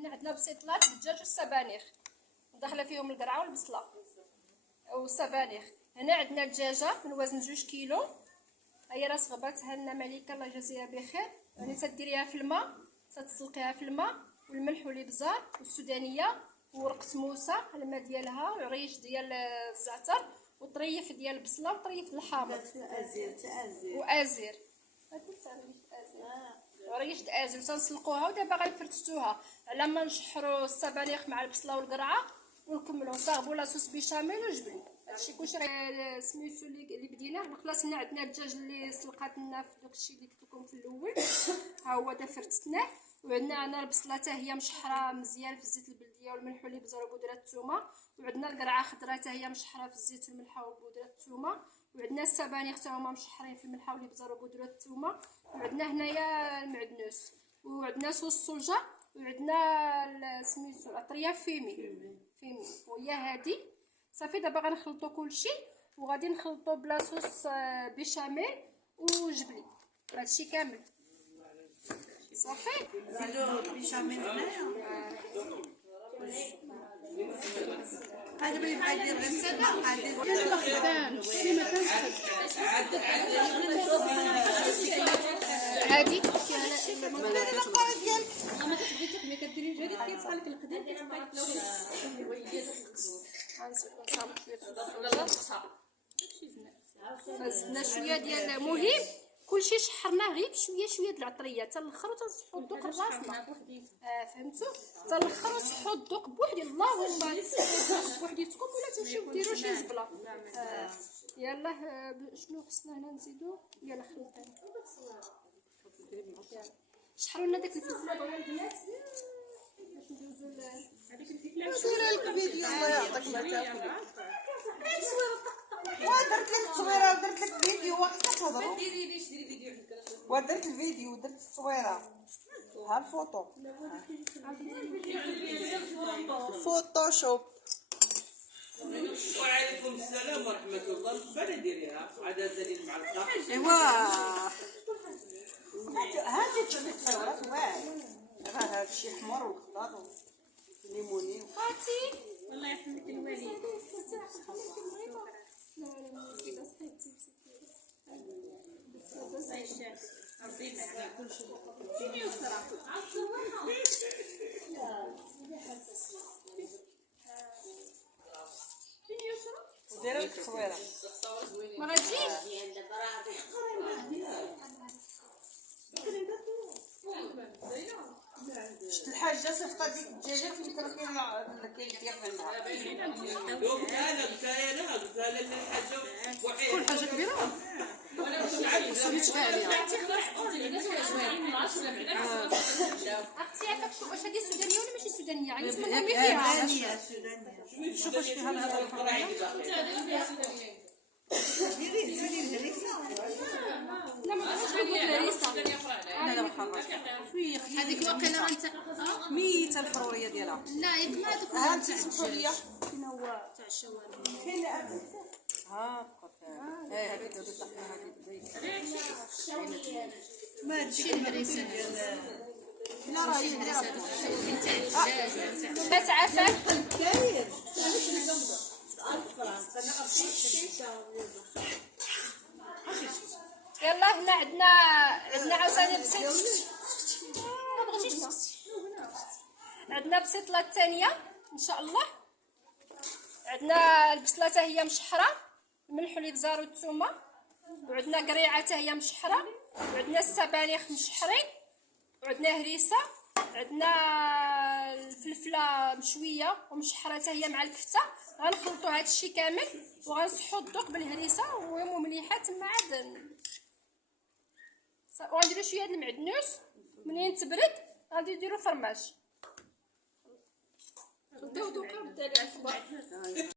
هنا عندنا بسيطلات بالدجاج والسبانخ داخله فيهم القرعه والبصله والسبانخ. هنا عندنا الدجاجه من وزن 2 كيلو، هي راه صغباتها لنا مليكه الله يجازيها بخير. يعني تديريها في الماء، تتسلقيها في الماء والملح والابزار والسودانيه وورقه موسى الماء ديالها والريش ديال الزعتر وطريف ديال البصله وطريف الحامض وازير وريش ازير تنسلقوها. ودابا غنفرتوها على ما نشحروا السبانخ مع البصله والقرعه ونكملوا نصاوبوا لاصوص بيشاميل وجبن. هادشي كلشي سميتو اللي بديناه. خلاص هنا عندنا الدجاج اللي سلقات لنا في داكشي اللي قلت لكم في الاول، ها هو دا فرتناه. وعندنا البصله حتى هي مشحره مزيان في الزيت البلديه والملح والابزار وبودره الثومه، وعندنا القرعه خضراء حتى هي مشحره في الزيت والملح وبودره الثومه، وعندنا السبانخ حتى هما مشحرين في الملح والابزار وبودره الثومه، وعندنا هنايا المعدنوس، وعندنا صوص الصوجه، وعندنا سميتو العطريه فيمي وهي هادي. صافي دابا غنخلطوا كلشي وغادي نخلطوا بلا صوص بيشاميل وجبلي هادشي كامل صافي. زيدو بيشاميل هنايا هذا بلي بغا يدير غير السباق عادي زدنا شويه ديال المهم كلشي شحرناه غير بشويه شويه د العطريه حتى الاخر وتنصحوا الذوق لراسنا. فهمتوا حتى الاخر نصحوا الذوق بوحدي. اللهم بوحديتكم ولا تمشيو ديروا شي زبله. يلا شنو خصنا هنا نزيدو؟ يلا خلطنا شحروا لنا داك الفلفله بغا البنات باش ندوزو هذيك الفلفله. دير لك فيديو الله يعطيك ما تاكل. درت لك التصويره ودرت لك فيديو وقت كتهضروا. ما ديريليش ديري فيديو عندك. ودرت الفيديو ودرت التصويره. ها الفوطو فوتوشوب. وعليكم السلام ورحمة الله. بلا ديريها عاد دليل مع الخاء. ايوا هاتي التصويرات واعر راه هادشي حمر وخضر وليموني. هاتي الله يحفظك الوالد. دير لك التصويره ما غاتجيش شفت الحاجه صيفطه ديك الدجاجه فين كان كيدير في النهار. قلت لها الحاجة وحيد. كل حاجه كبيره وانا مش عارف اختي عافاك شوف واش هذه سودانيه ولا ماشي سودانيه؟ يعني اسمها فيها سودانيه شوف واش فيها ديري الهريسه. لا ما بغيتش نقول هريسه. لا محمر شويه هذيك واقيلا غنت ميته الفرويه ديالها. لا ياك ما هذوك ها انت سمحوا لي فين هو تاع الشوارع. كاين ها هذه دابا ما هادشي الهريسه ديال لا راه هي ما تعافاك كاين. يلا هنا عندنا عاوتاني بسيط. ما بغيتيش عندنا بسيطله الثانيه ان شاء الله. عندنا البصله حتى هي مشحره الملح والابزار والثومه، وعندنا قريعه حتى هي مشحره، وعندنا السبانخ مشحرين، وعندنا هريسه، عندنا الفلفله مشويه ومشحره حتى هي مع الكفته. غنخلطوا هذا الشيء كامل وغنصحوا الذوق بالهريسه وهي مليحه. تما عاد وغنديروا شويه د المعدنوس منين تبرد غادي نديروا فرماج. دوكا بالتالي